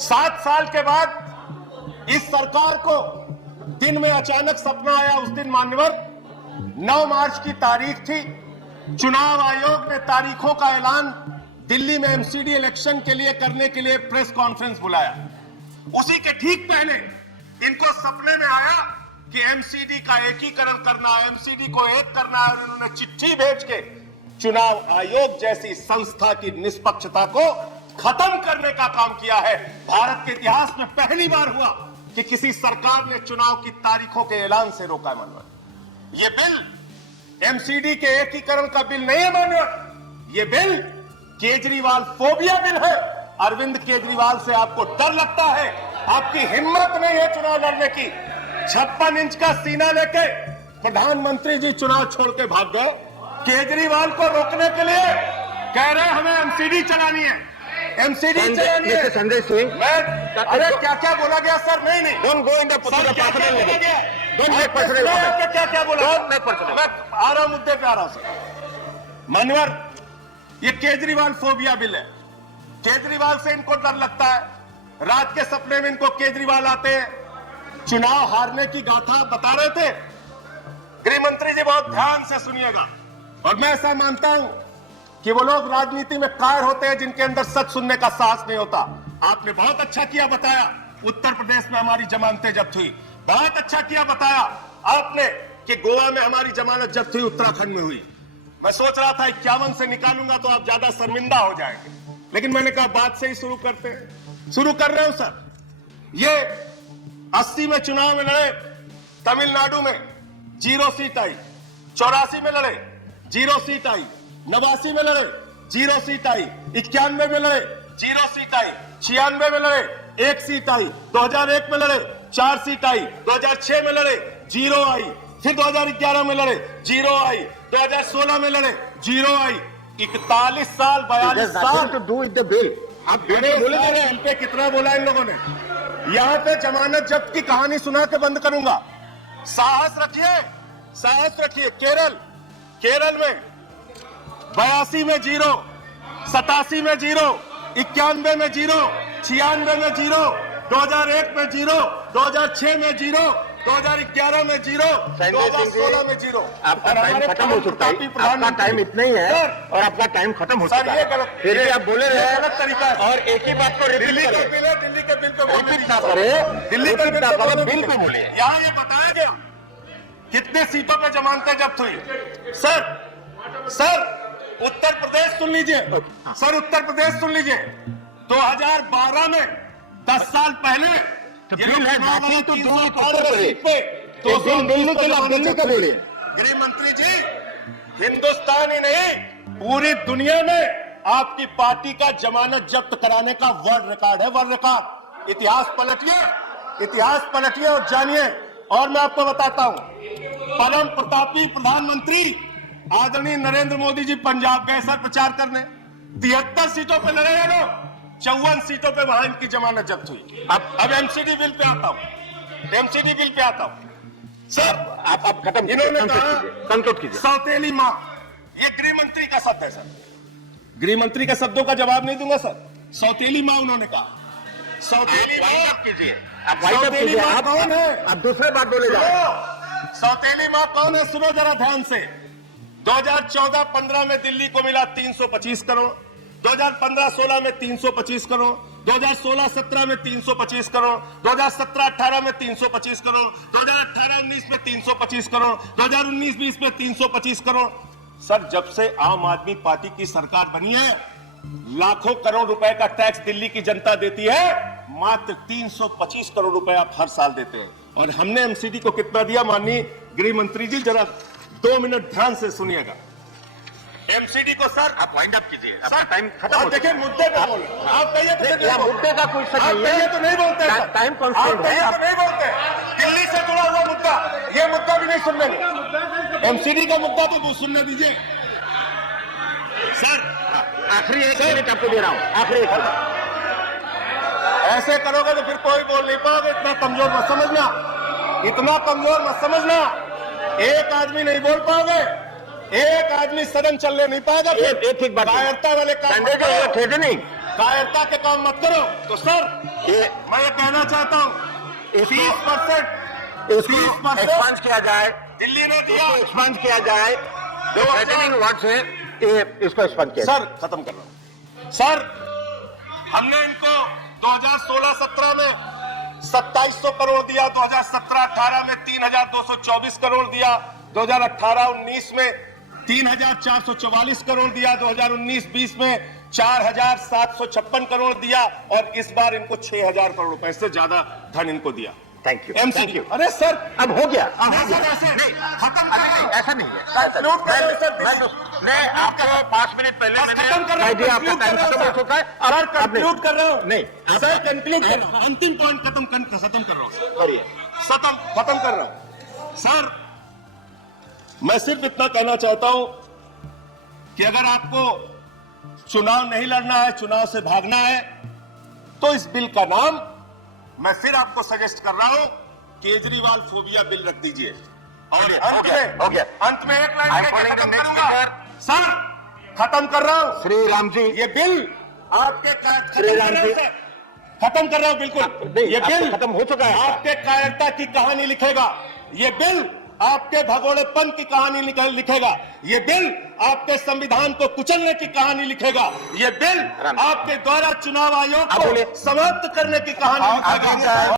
7 साल के बाद इस सरकार को दिन में अचानक सपना आया। उस दिन मान्यवर 9 मार्च की तारीख थी। चुनाव आयोग ने तारीखों का ऐलान दिल्ली में एमसीडी इलेक्शन के लिए करने के लिए प्रेस कॉन्फ्रेंस बुलाया। उसी के ठीक पहले इनको सपने में आया कि एमसीडी का एकीकरण करना है, एमसीडी को एक करना है, और इन्होंने चिट्ठी भेज के चुनाव आयोग जैसी संस्था की निष्पक्षता को खत्म करने का काम किया है। भारत के इतिहास में पहली बार हुआ कि किसी सरकार ने चुनाव की तारीखों के ऐलान से रोका है। मानवर, ये बिल एमसीडी के एकीकरण का बिल नहीं है। मानवर, ये बिल केजरीवाल फोबिया बिल है। अरविंद केजरीवाल से आपको डर लगता है, आपकी हिम्मत नहीं है चुनाव लड़ने की। 56 इंच का सीना लेके प्रधानमंत्री जी चुनाव छोड़ के भाग गए। केजरीवाल को रोकने के लिए कह रहे हैं हमें एमसीडी चलानी है, एमसीडी चलानी है। संजय सिंह, अरे क्या क्या बोला गया सर? नहीं don't go in the personal क्या क्या बोला गया? क्या बोला? मैं आ रहा हूं, मुद्दे पे आ रहा हूं सर। मान्यवर, ये केजरीवाल फोबिया बिल है। केजरीवाल से इनको डर लगता है। रात के सपने में इनको केजरीवाल आते हैं। चुनाव हारने की गाथा बता रहे थे। गृह मंत्री जी बहुत ध्यान से सुनिएगा, और मैं ऐसा मानता हूं कि वो लोग राजनीति में कायर होते हैं जिनके अंदर सच सुनने का साहस नहीं होता। आपने बहुत अच्छा किया बताया, उत्तर प्रदेश में हमारी जमानतें जब्त हुई। बहुत अच्छा किया बताया आपने कि गोवा में हमारी जमानत जब्त हुई, उत्तराखंड में हुई। मैं सोच रहा था 51 से निकालूंगा तो आप ज्यादा शर्मिंदा हो जाएंगे, लेकिन मैंने कहा बात से ही शुरू करते हैं। शुरू कर रहे हो सर। ये 80 में चुनाव में लड़े, तमिलनाडु में 0 सीट आई। 84 में लड़े, 0 सीट आई। 89 में लड़े, 0 सीट आई। 91 में लड़े, 0 सीट आई। 96 में लड़े, 1 सीट आई। 2001 में लड़े, 4 सीट आई। 2006 में लड़े, 0 आई। फिर 2011 में लड़े, 0 आई। 2016 में लड़े, 0 आई। 41 साल, 42 साल to do with the bill. आप बोले हम पे कितना बोला इन लोगों ने। यहां पे जमानत जब्त की कहानी सुना के बंद करूंगा। साहस रखिए, साहस रखिए। केरल में 82 में 0, 87 में 0, 91 में 0, 96 में 0, 2001 में 0, 2006 में 0, 2011 में 0, 2016 में 0। आपका टाइम खत्म हो चुका है। आपका टाइम इतना ही है और आपका टाइम खत्म हो चुका है। फिर भी आप बोले रहे गलत तरीका है। और एक ही बात को दिल्ली के बिल पे रिपीट ना करें। दिल्ली के बिल पे बोलिए। यहाँ ये बताया गया कितने सीटों पे जमानतें जब्त हुई। सर उत्तर प्रदेश सुन लीजिए। सर उत्तर प्रदेश सुन लीजिए। 2012 में 10 साल पहले बिल है बाकी तो दो दिल्ली का बोलिए। गृह मंत्री जी, हिंदुस्तान ही नहीं पूरी दुनिया में आपकी पार्टी का जमानत जब्त कराने का वर्ल्ड रिकॉर्ड है। World record. इतिहास पलटिए और जानिए। और मैं आपको बताता हूं, परम प्रतापी प्रधानमंत्री आदरणीय नरेंद्र मोदी जी पंजाब गए सर प्रचार करने। 73 सीटों पे लड़े हैं लोग, 54 सीटों पे वहां इनकी जमानत जब्त हुई। अब एमसीडी बिल पे आता हूं। सर आप खत्म, इन्होंने कहा कंक्लूड कीजिए। सौतेली मां, ये गृह मंत्री का शब्द है सर। गृह मंत्री के शब्दों का जवाब नहीं दूंगा सर। सौतेली मां उन्होंने कहा। सौतेली मां कीजिए। सौतेली मां कौन है? आप दूसरे बात बोले जा रहे हैं। सौतेली मां कौन है? सुनो जरा ध्यान से। 2014-15 में दिल्ली को मिला 325 करोड़। 2015-16 में 325 करोड़। 2016-17 में 325 करोड़। 2017-18 में 325 करोड़। 2018-19 में 325 करोड़। 2019-20 में 325 करोड़। सर जब से आम आदमी पार्टी की सरकार बनी है, लाखों करोड़ रुपए का टैक्स दिल्ली की जनता देती है, मात्र 325 करोड़ रुपए आप हर साल देते हैं। और हमने एमसीडी को कितना दिया? माननीय गृह मंत्री जी जरा 2 मिनट ध्यान से सुनिएगा। एमसीडी को सर आप वाइंड अप कीजिए। आपका टाइम खत्म हो देखिए, मुद्दे पे बोल। आप कहिए तो मुद्दे का कोई शक नहीं है। तो नहीं बोलते टाइम कॉन्स्टेंट है। आप नहीं बोलते। दिल्ली से जुड़ा हुआ मुद्दा, ये मुद्दा भी नहीं सुनने में। एमसीडी का मुद्दा तो सुनने दीजिए सर। आखिरी 1 मिनट आपको दे रहा हूँ। आखिरी 1 मिनट। ऐसे करोगे तो फिर कोई बोल नहीं पाओगे। इतना कमजोर मत समझना, इतना कमजोर मत समझना। एक आदमी नहीं बोल पाओगे, एक आदमी सदन चलने नहीं पाएगा। एक बात कायरता वाले काम नहीं। कायरता के काम मत करो। तो सर ये मैं ये कहना चाहता हूँ 30% इसको एक्सपांड किया जाए, दिल्ली ने दिया। एक्सपांड किया जाए, जो थ्रेटनिंग वर्ड्स है ये इसको एक्सपांड किया जाए। सर खत्म कर रहा हूं। सर हमने इनको 2016-17 में 2700 करोड़ दिया, 2017-18 में 3224 करोड़ दिया, 2018-19 में 3444 करोड़ दिया, 2019-20 में 4756 करोड़ दिया और इस बार इनको 6000 करोड़ रुपए से ज्यादा धन इनको दिया। Thank you, MCD. Thank you. अरे सर अब हो गया, अब हो नहीं गया। सर, ऐसे नहीं, खत्म अभी करो। नहीं, ऐसा नहीं है। Conclude करो सर, मैं आपको 5 मिनट पहले मैंने खत्म कर रहा कह हूं, दिया, आपका conclude टाइम कर रहा खत्म हूं, हो चुका है। सर अब कंक्लूड कर रहा हूं। नहीं, सर कंक्लूड कर रहा हूं। अंतिम पॉइंट खत्म कर रहा हूं। करिए। खत्म कर रहा हूं। सर मैं सिर्फ इतना कहना चाहता हूं कि अगर आपको चुनाव नहीं लड़ना है, चुनाव से भागना है, तो इस बिल का नाम मैं फिर आपको सजेस्ट कर रहा हूं, केजरीवाल फोबिया बिल रख दीजिए। और हो गया। अंत में एक लाइन I'm कहकर calling the खत्म next करूंगा। speaker. सर खत्म कर रहा हूं। श्री राम जी, ये बिल आपके श्री राम जी। खत्म कर रहा हूं बिल्कुल। नहीं, ये बिल आपका खत्म हो चुका है। आपके कायरता की कहानी लिखेगा। ये बिल आपके भगोड़ेपन की कहानी लिखेगा। ये बिल आपके संविधान को कुचलने की कहानी लिखेगा। ये बिल आपके द्वारा चुनाव आयोग आप बोलिए। को समाप्त करने की कहानी लिखेगा।